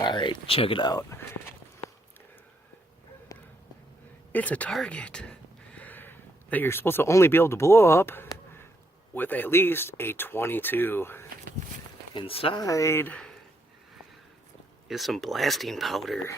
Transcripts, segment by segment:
Alright, check it out. It's a target that you're supposed to only be able to blow up with at least a 22. Inside is some blasting powder.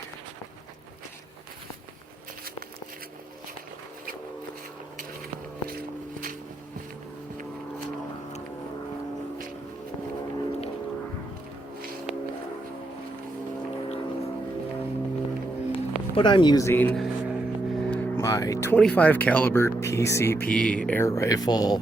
But I'm using my 25 caliber PCP air rifle.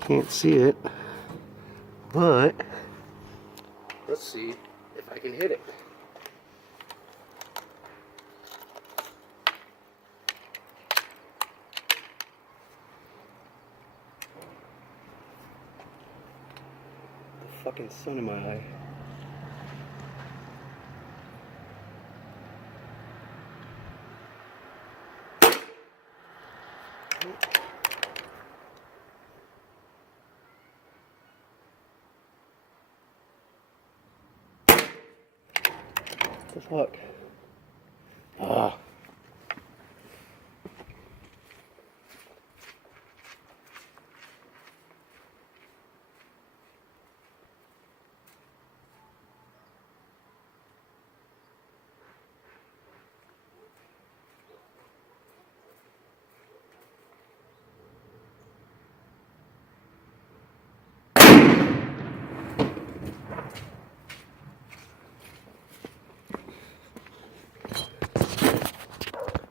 Can't see it, but let's see if I can hit it. The fucking sun in my eye. The fuck? Ah.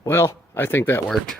Well, I think that worked.